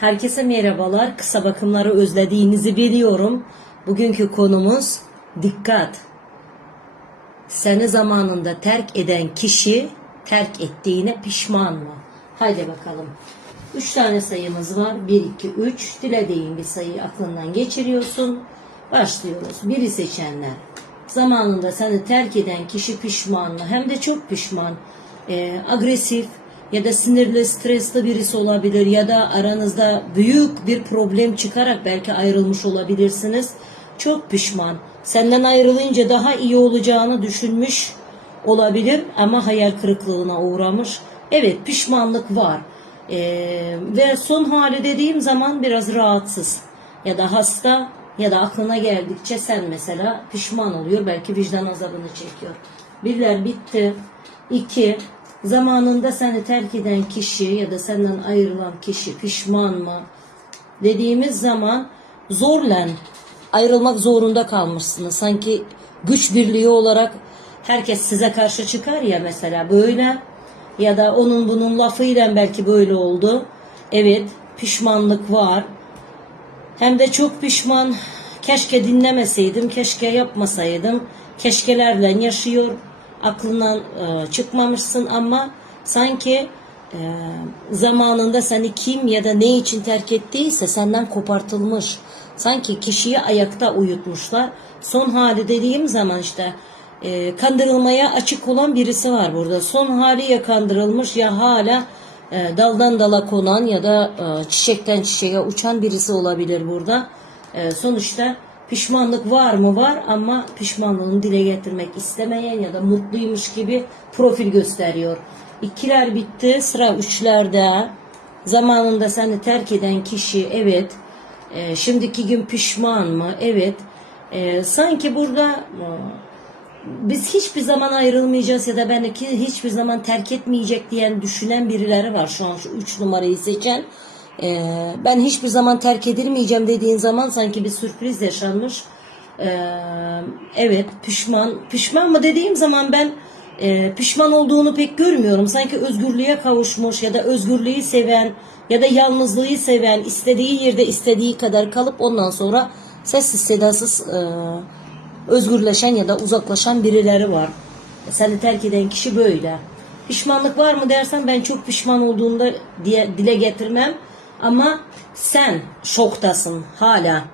Herkese merhabalar. Kısa bakımları özlediğinizi biliyorum. Bugünkü konumuz dikkat. Seni zamanında terk eden kişi terk ettiğine pişman mı? Haydi bakalım. Üç tane sayımız var. 1, 2, 3. Dilediğin bir sayıyı aklından geçiriyorsun. Başlıyoruz. Biri seçenler. Zamanında seni terk eden kişi pişman mı? Hem de çok pişman. Ee, agresif ya da sinirli, stresli birisi olabilir ya da aranızda büyük bir problem çıkarak belki ayrılmış olabilirsiniz. Çok pişman. Senden ayrılınca daha iyi olacağını düşünmüş olabilir ama hayal kırıklığına uğramış. Evet pişmanlık var. Ee, ve son hali dediğim zaman biraz rahatsız ya da hasta ya da aklına geldikçe sen mesela pişman oluyor. Belki vicdan azabını çekiyor. Birler bitti. İki, zamanında seni terk eden kişi ya da senden ayrılan kişi pişman mı? Dediğimiz zaman zorla ayrılmak zorunda kalmışsınız. Sanki güç birliği olarak herkes size karşı çıkar ya mesela böyle ya da onun bunun lafıyla belki böyle oldu. Evet pişmanlık var. Hem de çok pişman. Keşke dinlemeseydim, keşke yapmasaydım. Keşkelerle yaşıyor. Aklından e, çıkmamışsın ama sanki e, zamanında seni kim ya da ne için terk ettiyse senden kopartılmış. Sanki kişiyi ayakta uyutmuşlar. Son hali dediğim zaman işte e, kandırılmaya açık olan birisi var burada. Son hali ya kandırılmış ya hala e, daldan dala konan ya da e, çiçekten çiçeğe uçan birisi olabilir burada. E, sonuçta pişmanlık var mı? Var ama pişmanlığını dile getirmek istemeyen ya da mutluymuş gibi profil gösteriyor. İkiler bitti sıra üçlerde. Zamanında seni terk eden kişi evet. E, şimdiki gün pişman mı? Evet. E, sanki burada e, biz hiçbir zaman ayrılmayacağız ya da beni hiçbir zaman terk etmeyecek diyen düşünen birileri var. Şu an şu üç numarayı seçen. Ee, ben hiçbir zaman terk edilmeyeceğim dediğin zaman sanki bir sürpriz yaşanmış. Ee, evet pişman. Pişman mı dediğim zaman ben e, pişman olduğunu pek görmüyorum. Sanki özgürlüğe kavuşmuş ya da özgürlüğü seven ya da yalnızlığı seven istediği yerde istediği kadar kalıp ondan sonra sessiz sedasız e, özgürleşen ya da uzaklaşan birileri var. Seni terk eden kişi böyle. Pişmanlık var mı dersen ben çok pişman olduğunda diye dile getirmem. Ama sen şoktasın hala.